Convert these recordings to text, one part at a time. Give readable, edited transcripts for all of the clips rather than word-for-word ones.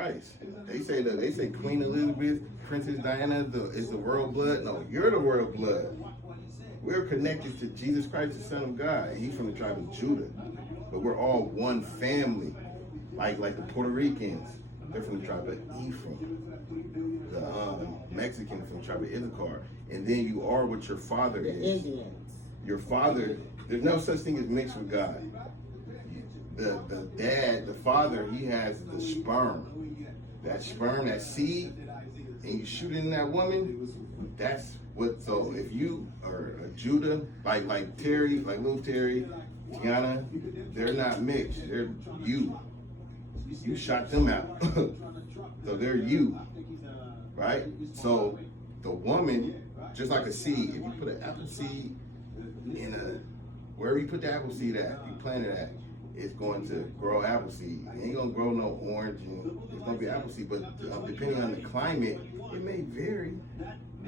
Christ. They say Queen Elizabeth, Princess Diana is the royal blood. No, you're the royal blood. We're connected to Jesus Christ, the Son of God. He's from the tribe of Judah. But we're all one family. Like the Puerto Ricans, they're from the tribe of Ephraim. The Mexicans from the tribe of Issachar. And then you are what your father is. Indians. Your father, there's no such thing as mixed with God. The father, he has the sperm. That sperm, that seed, and you shoot it in that woman, that's what, so if you are a Judah, like Terry, like little Terry, Tiana, they're not mixed, they're you. You shot them out. So they're you, right? So the woman, just like a seed, if you put an apple seed in wherever you put the apple seed at, you plant it at, it's going to grow apple seed. It ain't gonna grow no orange, and it's gonna be apple seed, but depending on the climate, it may vary,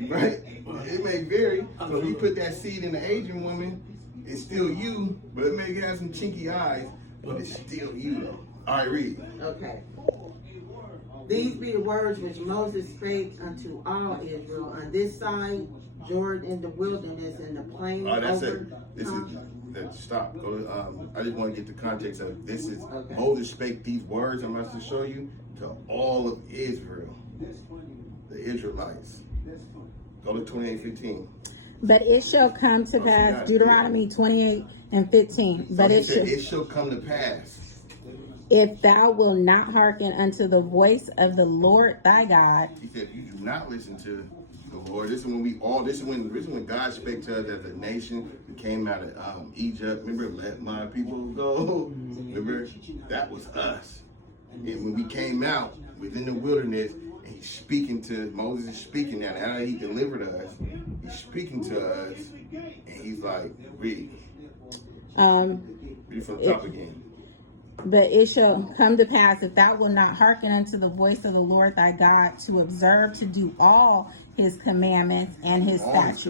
right? It may vary. So if you put that seed in the Asian woman, it's still you, but it may have some chinky eyes, but it's still you though. All right, read. Okay. These be the words which Moses spake unto all Israel on this side Jordan, in the wilderness, in the plain. Oh, that's it. This is stop. Go to, I just want to get the context of this. Is okay. Moses spake these words I'm about to show you to all of Israel, the Israelites. Go to 28:15. But it shall come to pass, Deuteronomy 28:15. So but it shall come to pass. If thou wilt not hearken unto the voice of the Lord thy God. He said, if you do not listen to the Lord, this is when God spake to us as a nation. We came out of Egypt. Remember, let my people go. Remember, that was us. And when we came out within the wilderness, and he's speaking to Moses, is speaking now. Now that he delivered us, he's speaking to us, and he's like, read. Read from the top again. But it shall come to pass, if thou wilt not hearken unto the voice of the Lord thy God, to observe to do all his commandments and his statutes,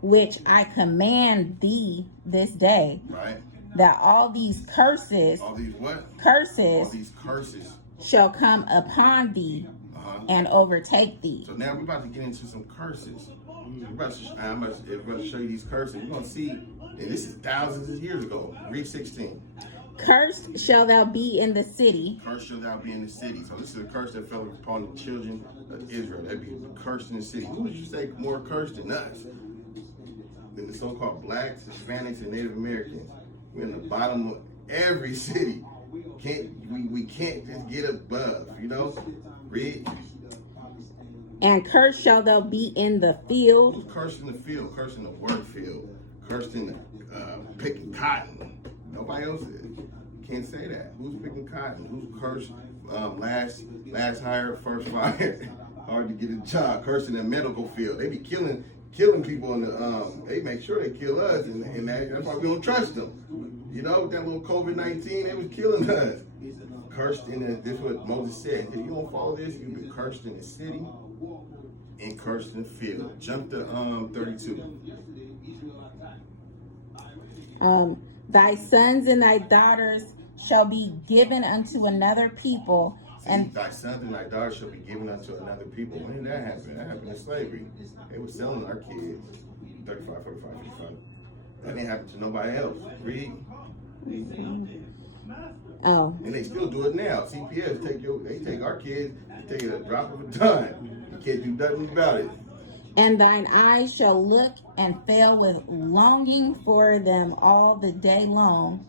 which I command thee this day, right? That all these curses, all these what? Curses, all these curses shall come upon thee and overtake thee. So now we're about to get into some curses. I'm about to show you these curses. You're going to see, and this is thousands of years ago. Read 16. Cursed shall thou be in the city. Cursed shall thou be in the city. So this is a curse that fell upon the children of Israel. That'd be cursed in the city. Who would you say more cursed than us? Than the so-called blacks, Hispanics, and Native Americans. We're in the bottom of every city. We can't just get above, you know? Read. And cursed shall thou be in the field. Who's cursed in the field? Cursed in the work field. Cursed in the picking cotton. Nobody else is. Can't say that. Who's picking cotton? Who's cursed? Last hired, first fired. Hard to get a job. Cursed in the medical field. They be killing people in the. They make sure they kill us, and that's why we don't trust them. You know, with that little COVID-19, they was killing us. Cursed in the. This is what Moses said. If you don't follow this, you'll be cursed in the city and cursed in the field. Jump to 32. Thy sons and thy daughters shall be given unto another people. And thy sons and thy daughters shall be given unto another people. When did that happen? That happened in slavery. They were selling our kids. 35, 45, 55. That didn't happen to nobody else. Read. Oh. And they still do it now. CPS take our kids, they take a drop of a dime. You can't do nothing about it. And thine eyes shall look and fail with longing for them all the day long,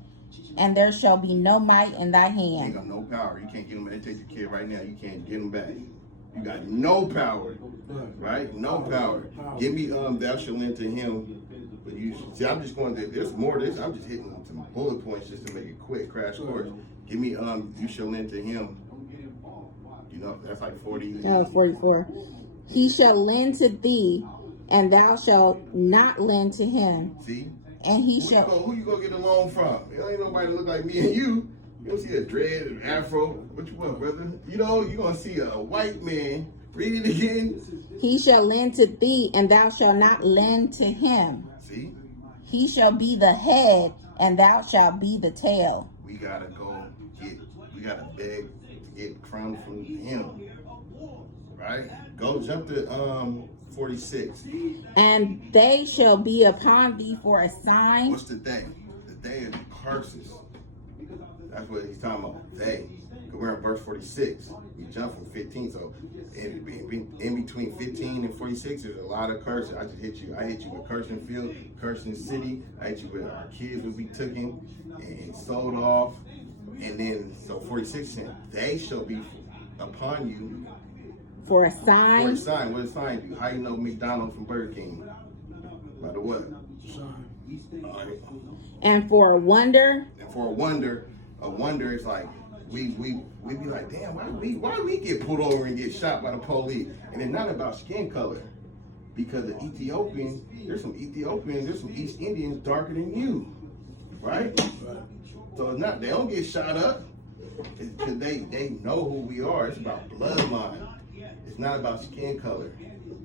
and there shall be no might in thy hand. You ain't got no power. You can't get them. They take your kid right now. You can't get them back. You got no power, right? No power. Give me thou shalt lend to him. But you see, I'm just going to. There's more to this. I'm just hitting some bullet points just to make it quick. Crash course. Give me you shall lend to him. You know, that's like 40. Oh, 44. He shall lend to thee, and thou shalt not lend to him. See? And he shall. Who you gonna get a loan from? There ain't nobody look like me and you. You don't see a dread and afro. What you want, brother? You know, you gonna see a white man. Read it again. He shall lend to thee, and thou shalt not lend to him. See? He shall be the head, and thou shalt be the tail. We gotta gotta beg to get crumbs from him. Right? Go jump to 46. And they shall be upon thee for a sign. What's the day? The day of the curses. That's what he's talking about. They. Because we're in verse 46. We jump from 15. So in between 15 and 46, there's a lot of curses. I just hit you. I hit you with cursing field, cursing city. I hit you with our kids would be taken and sold off. And then, so 46 cents, they shall be upon you For a for a sign. sign. What does sign do? How you know McDonald's from Burger King? By the what? All right. And for a wonder. And for a wonder is like we be like, damn, why we get pulled over and get shot by the police? And it's not about skin color, because the Ethiopians, there's some East Indians darker than you, right? So it's not, they don't get shot up because they know who we are. It's about bloodline. It's not about skin color.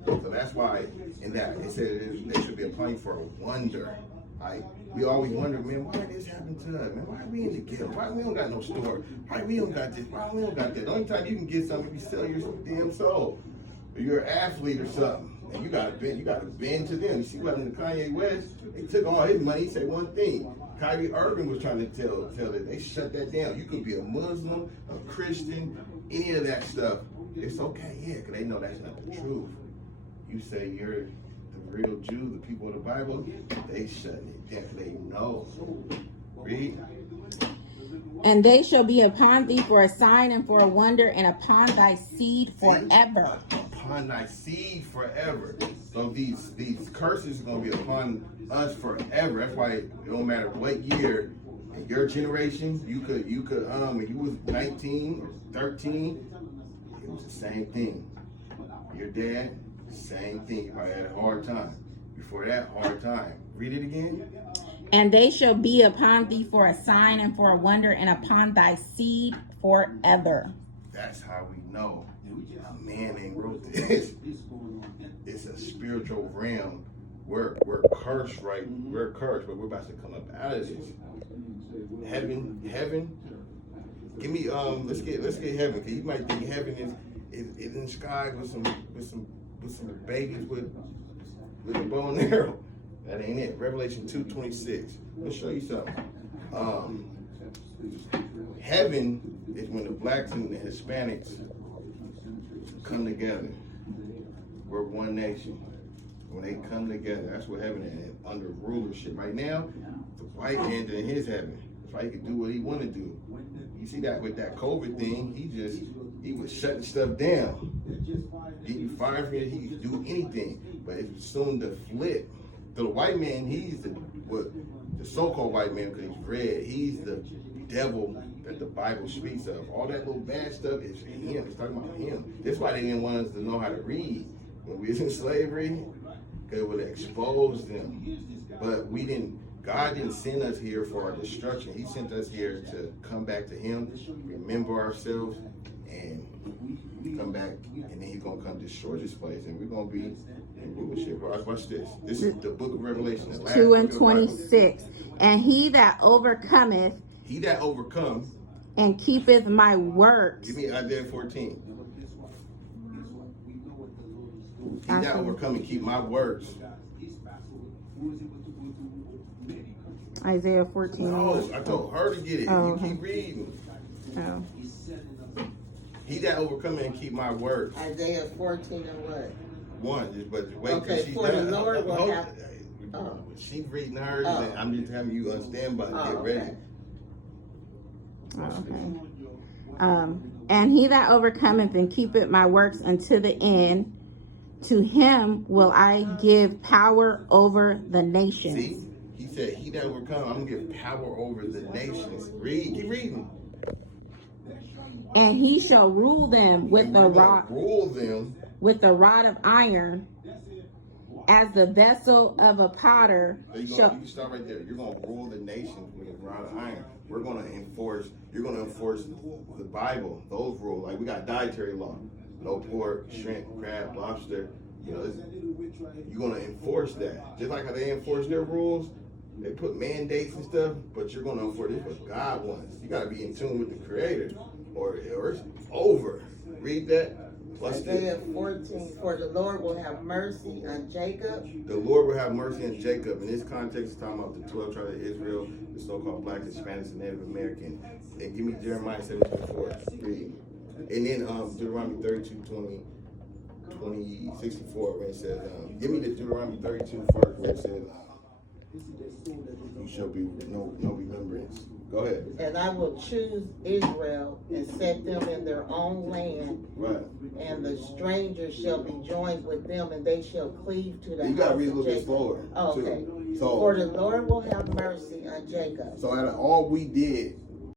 So that's why in that it said they should be applying for a wonder. Like, we always wonder, man, why this happened to us, man? Why we in the ghetto? Why we don't got no store? Why we don't got this? Why we don't got that? The only time you can get something if you sell your damn soul. Or you're an athlete or something. And you gotta bend to them. You see what happened to Kanye West? They took all his money. He said one thing. Kyrie Irving was trying to tell that they shut that down. You could be a Muslim, a Christian, any of that stuff. It's okay, yeah, because they know that's not the truth. You say you're the real Jew, the people of the Bible, they shutting it down because they know. Read. And they shall be upon thee for a sign and for a wonder, and upon thy seed forever. Upon thy seed forever. So these curses are going to be upon us forever. That's why it don't matter what year in your generation, you could when you was 19 or 13, it was the same thing. Your dad, same thing. You probably had a hard time. Before that, hard time. Read it again. And they shall be upon thee for a sign and for a wonder, and upon thy seed forever. That's how we know a man ain't wrote this. It's a spiritual realm. We're cursed, right? We're cursed, but we're about to come up out of this. Heaven. Give me let's get heaven. Cause you might think heaven is in the sky with some babies with a bow and arrow. That ain't it. Revelation 2:26. Let me show you something. Heaven is when the blacks and the Hispanics come together. We're one nation. When they come together, that's what heaven is, under rulership. Right now, the white man in his heaven. That's why he can do what he want to do. You see that with that COVID thing, he was shutting stuff down. Getting you fired from it, he could do anything. But it's soon to flip. So the white man, he's the so-called white man, because he's red, he's the devil that the Bible speaks of. All that little bad stuff is him. It's talking about him. That's why they didn't want us to know how to read when we was in slavery, because it would expose them. But God didn't send us here for our destruction. He sent us here to come back to him, remember ourselves, and come back, and then he's going to come destroy this place, and we're going to be in rulership. Watch this. This is the book of Revelation. 2:26. And he that overcometh. He that overcomes. And keepeth my works. Give me Isaiah 14. He that overcome and keep my works. Isaiah 14. No, I told her to get it. Oh, You okay. keep reading. Oh. He that overcome and keep my works. Isaiah 14 and what? One, but wait till Okay, she's for done. the Lord will have. She's reading hers, Oh. and I'm just having you understand, but Oh, get ready. okay. Okay. And he that overcometh and keepeth my works unto the end, to him will I give power over the nations. See, he said, "He that overcome, I'm gonna give power over the nations." Read, keep reading. And he shall rule them with the rod. Rule them with the rod of iron, as the vessel of a potter. You can start right there. You're going to rule the nations with a rod of iron. You're going to enforce the Bible, those rules. Like we got dietary law. No pork, shrimp, crab, lobster. You're going to enforce that. Just like how they enforce their rules, they put mandates and stuff, but you're going to enforce it what God wants. You got to be in tune with the Creator. or it's over. Read that. Watch this. Isaiah 14, for the Lord will have mercy on Jacob. The Lord will have mercy on Jacob. In this context, it's talking about the 12 tribes of Israel, the so-called Black, Hispanics, and Native American. And give me Jeremiah 7:24. Read. And then Deuteronomy 32:20, 64, where it says, give me the Deuteronomy 32 first, where it says, you shall be no remembrance. Go ahead. And I will choose Israel and set them in their own land. Right. And the strangers shall be joined with them, and they shall cleave to the You gotta house read a of little bit Jacob. slower. Oh, okay. So, For the Lord will have mercy on Jacob. so out of all we did,